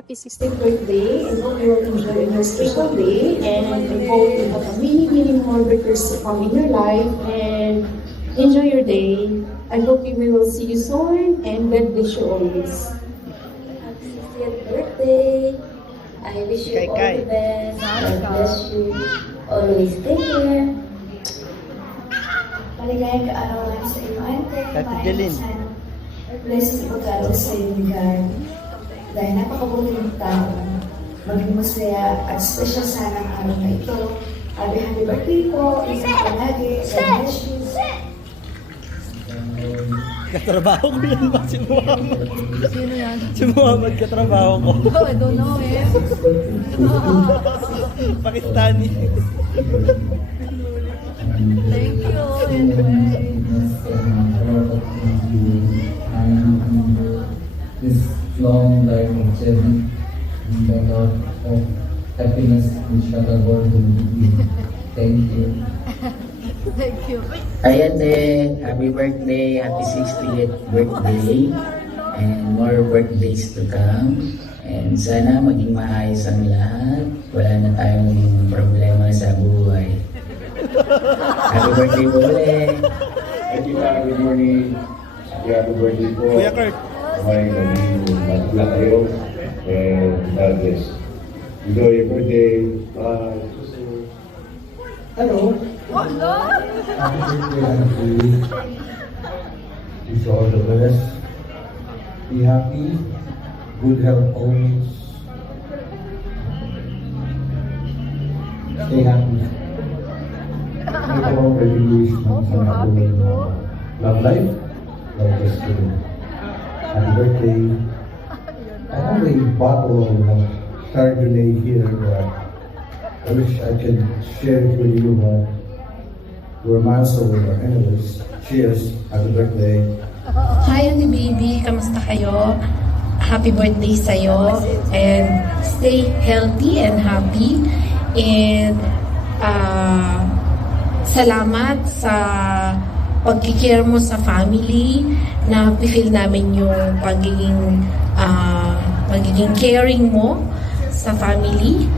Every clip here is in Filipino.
happy 16th birthday, and hope you will enjoy your special day, and I hope you have many more birthdays to come in your life, and enjoy your day. I hope we will see you soon, and God bless you always. Happy 60th birthday. I wish you all the best. God bless you. Always take care. Maligayang kaarawan sa iyo, Ante. Ate Jeline. Blessings pagkalo sa iyo ni God. Dahil napakabuti ng tao. Maging masaya at special sana ang araw na ito. Happy birthday po. Isang palagi. God bless you. Katrabaho ko yan ba si Muhammad? Sino yan? Si Muhammad katrabaho ko. Oh, I don't know eh. Pakistani. Thank you. Anyway. This long life of journey and of happiness which God will give you. Thank you. Thank you. Ayate, happy birthday, happy 60th birthday, and more birthdays to come. And sana maging maayos ang lahat. Wala na tayong problema sa buhay. Happy birthday po ulit. Thank you, good morning. Happy birthday po. Kuya Kurt. May magla kayo. And God bless. Enjoy your birthday. Bye. Hello. Oh, Lord! Happy birthday, Auntie. Wish you all the best. Be happy. Good health always. Stay happy. Ito ang release ng sana po. Love life. Love destiny. Happy birthday. I have a bottle of Chardonnay here, but I wish I could share it with you, but we're miles away. But anyways, cheers. Happy birthday. Hi, Ate Baby. Kamusta kayo? Happy birthday sa'yo. And stay healthy and happy. And salamat sa pagkikare mo sa family. Na feel namin yung pagiging caring mo sa family.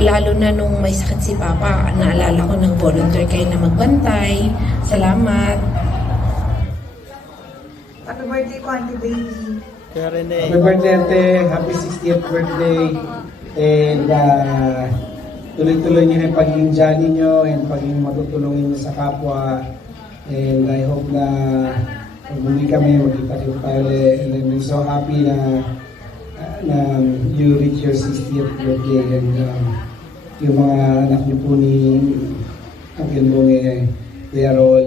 Lalo na nung may sakit si Papa, naalala ko ng volunteer kayo na magbantay. Salamat. Happy birthday po, Auntie Baby. Kuya Rene. Happy birthday, Ate. Happy 60th birthday. And tuloy-tuloy niyo na yung pagiging jolly niyo and pagiging matutulungin niyo sa kapwa. And I hope na pag-uwi kami, magkita tayo ulit. And I'm so happy na you reach your 60th birthday. And yung mga anak niyo po ni Uncle Bonge, they are all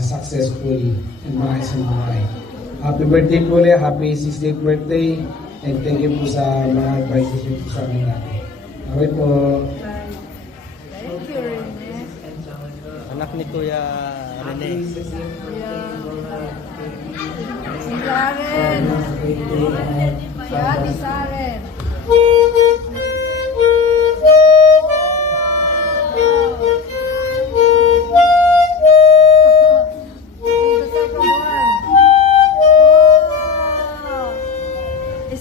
successful in mga isang buhay. Happy birthday po ulit, happy 60th birthday, and thank you po sa mga advices niyo po sa amin natin. Okay po. Thank you, Rene. Anak ni Kuya Rene. Si Karen. Si Ate Saren.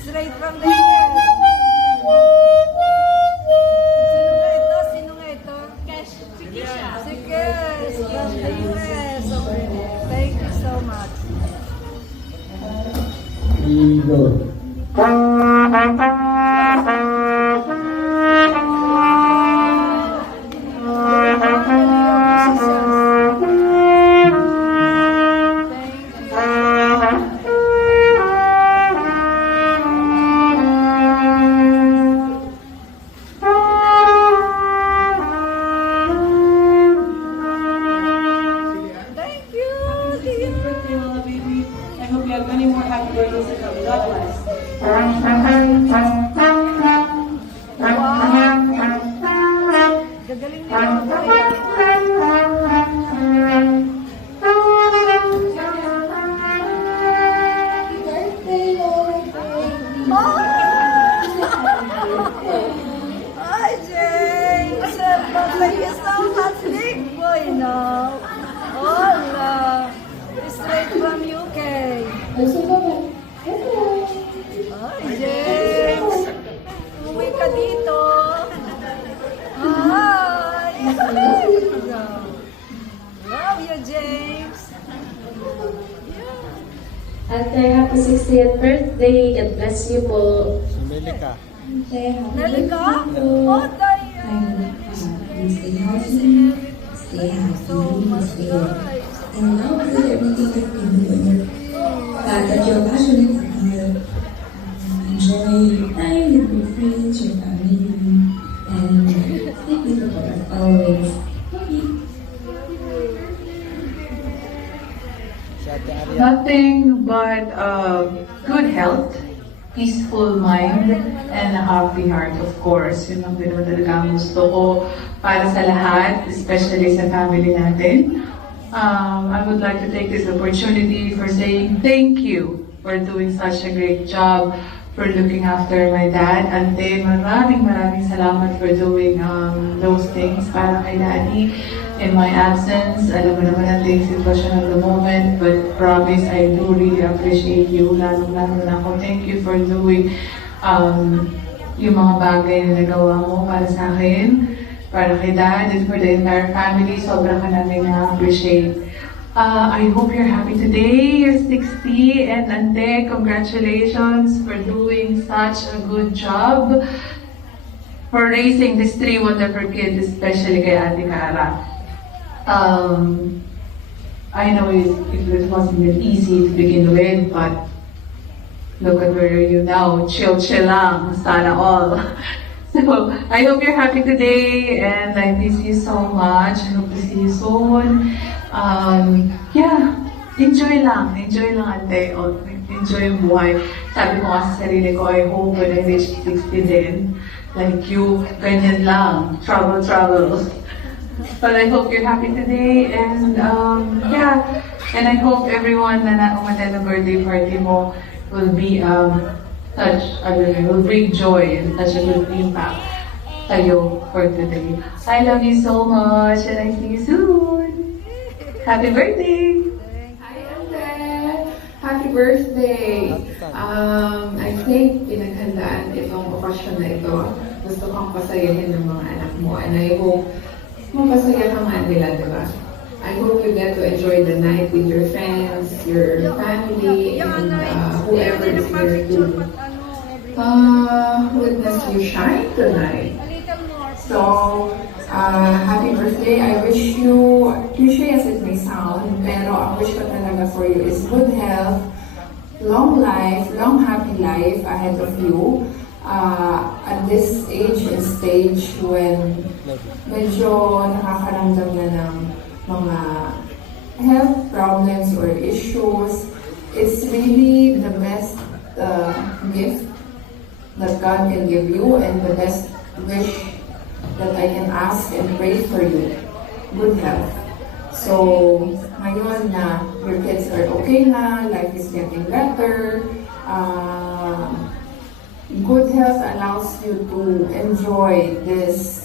Straight from the US. Sino nga ito? Cash. Si Cash from the US. Okay. Thank you so much. Eagle. Gagaling niya. Hi, James! But you're so much big boy now. Hola! Straight from UK. Hi, you, James. Ate, happy 60th birthday. God bless you po. Sumili ka. Nali ka? Oh, Diane. Stay healthy, stay happy, stay in love with everything that you do. That you're passionate about. Enjoy time with your friends, your family, and stay beautiful as always. Si Ate Aria. Nothing but good health, peaceful mind, and a happy heart, of course. Yun ang talaga ang gusto ko para sa lahat, especially sa family natin. I would like to take this opportunity for saying thank you for doing such a great job, for looking after my dad. Ante, maraming salamat for doing those things para kay Daddy in my absence. Alam mo naman natin yung sitwasyon of the moment, but promise, I do really appreciate you. Lalo na ako. Thank you for doing yung mga bagay na nagawa mo para sa akin, para kay Dad, and for the entire family. Sobrang ka namin na-appreciate. I hope you're happy today. You're 60, and Ante, congratulations for doing such a good job for raising these 3 wonderful kids, especially kay Ate Cara. I know it wasn't easy to begin with, but look at where you now. Chill lang, sana all. So, I hope you're happy today, and I miss you so much. I hope to see you soon. Yeah, enjoy lang, ate. O, enjoy yung buhay. Sabi ko nga sa sarili ko, I hope when I reach 60 din, like you, ganyan lang, travel. But I hope you're happy today, and yeah, and I hope everyone na umattend ng birthday party mo will be will bring joy and such a good impact sa'yo for today. I love you so much, and I see you soon. Happy birthday! Hi, Ate! Happy birthday! I think pinaghandaan itong okasyon na ito. Gusto kang pasayahin ng mga anak mo, and I hope mapasaya ka nga nila, di ba? I hope you get to enjoy the night with your friends, your family, and whoever is there to witness you shine tonight. So, happy birthday. I wish you, cliche as it may sound, pero ang wish ko talaga for you is good health, long life, long happy life ahead of you. At this age and stage when medyo nakakaramdam na ng mga health problems or issues, it's really the best gift that God can give you, and the best wish that I can ask and pray for you. Good health. So, ngayon na your kids are okay na, life is getting better, good health allows you to enjoy this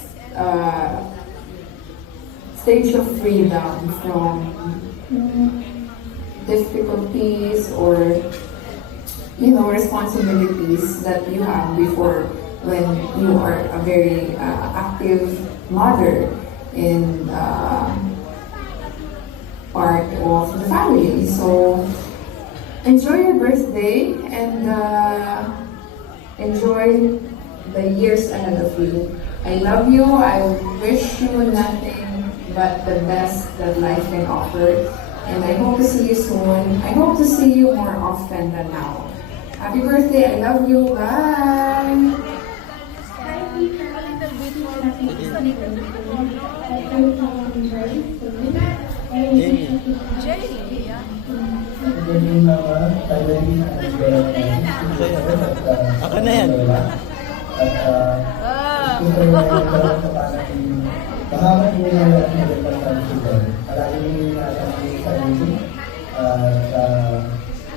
stage of freedom from difficulties or responsibilities that you have before when you are a very active mother in part of the family. So enjoy your birthday and enjoy the years ahead of you. I love you. I wish you nothing but the best that life can offer. And I hope to see you soon. I hope to see you more often than now. Happy birthday. I love you. Bye. Ako na yan. Mahabang mo na lang ang nagpapalatan sila. Maraming nasa sarili sa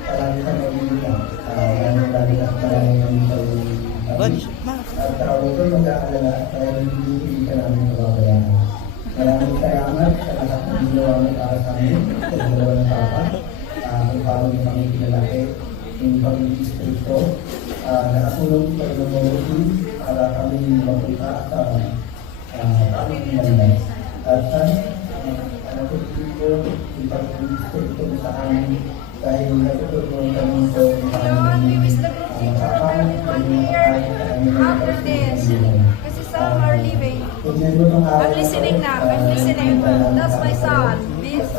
parang sa nagigita. Maraming sarili. At huwag ko mag-aalala dahil hindi ka namin kababayaan. Maraming salamat sa lahat ng ginawa mo para sa amin, sa ginawa ng Papa, kung paano yung kami pinalaki, yung pag-iistrito, nakatulong sa inyong para kami mapunta sa paano yung mga. At sana, anak ko ipag-gusto sa amin dahil natutulungan kami sa We wish the group teacher for 1 year after this. Kasi some are leaving. I'm listening now. I'm listening. That's my son. This.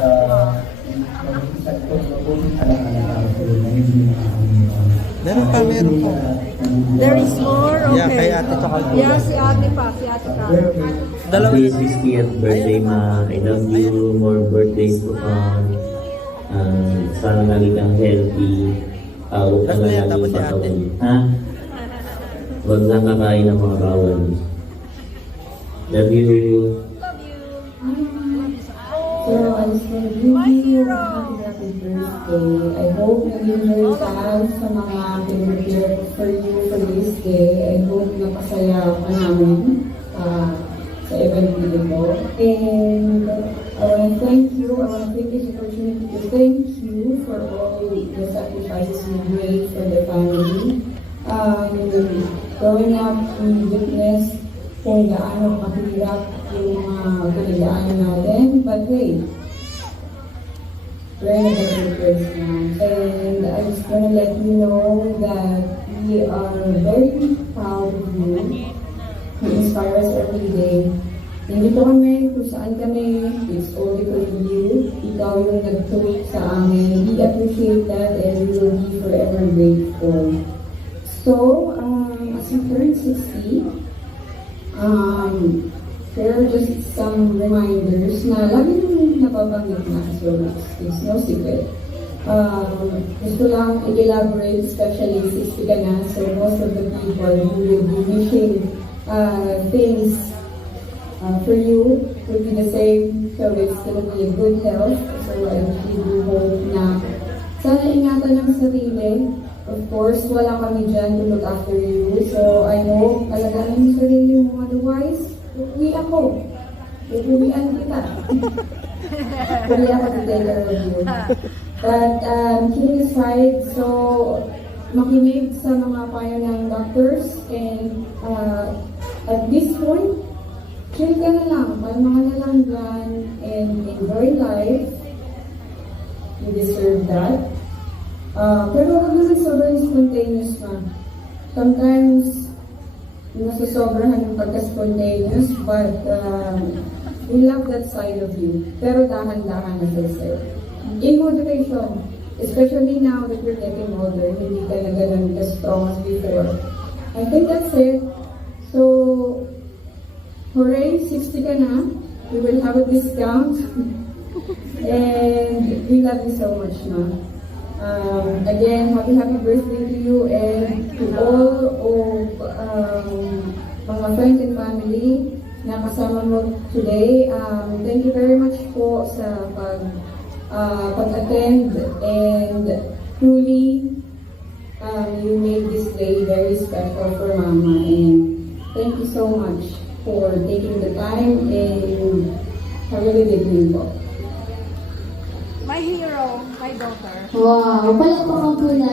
Meron pa. There is more? Yeah, Okay. kay ate tsaka Yeah, si ate pa. Si ate pa. Dalawa Happy na. 60th birthday, ma. I love you. More birthdays to come. Sana lagi kang healthy. Huwag ka Last na yan, lang tapos laging si ate. pakawin. Ha? Huwag lang kakain ng mga bawal. Love you. So I just want to wish you a happy birthday. I hope na enjoy ka sa mga pinag-prepare ko for you for this day. I hope na pasaya ka namin sa event mo. And I want to thank you. I want to take this opportunity to thank you for all the sacrifices you made for the family. Growing up, we witnessed kung gaano kahirap yung mga pinagdaanan natin. But hey, we're in a better place now. And I just want to let you know that we are very proud of you. You inspire us every day. Nandito kami, kung saan kami, it's all because of you. Ikaw yung nag-coach sa amin. We appreciate that and we will be forever grateful. So, as you turn 60, there are just some reminders na lagi nung napabanggit na, so it's no secret. Gusto lang i-elaborate, especially 60 ka na, so most of the people who will be wishing things for you will be the same, so it's gonna be a good health. So I really hope na sana ingatan ang sarili. Of course, wala kami dyan to look after you. So, I hope alagaan yung sarili mo. Otherwise, uuwi ako. Uuwian kita. Uuwi ako to take care of you. But, kidding aside, so, makinig sa mga payo ng doctors. And, at this point, chill ka na lang. Palma ka na lang dyan. And enjoy life. You deserve that. Pero huwag naman sobrang spontaneous na. Sometimes, nasusobrahan yung pagka-spontaneous, but we love that side of you. Pero dahan-dahan, as I said. In moderation, especially now that you're getting older, hindi ka na ganun ka-strong as before. I think that's it. So, hooray, 60 ka na. We will have a discount. And we love you so much, ma. Again, happy birthday to you and to all of mga friends and family na kasama mo today. Thank you very much po sa pag-attend and truly you made this day very special for Mama, and thank you so much for taking the time and have a good evening po. My hero, my daughter. Wow, palakpakan po na.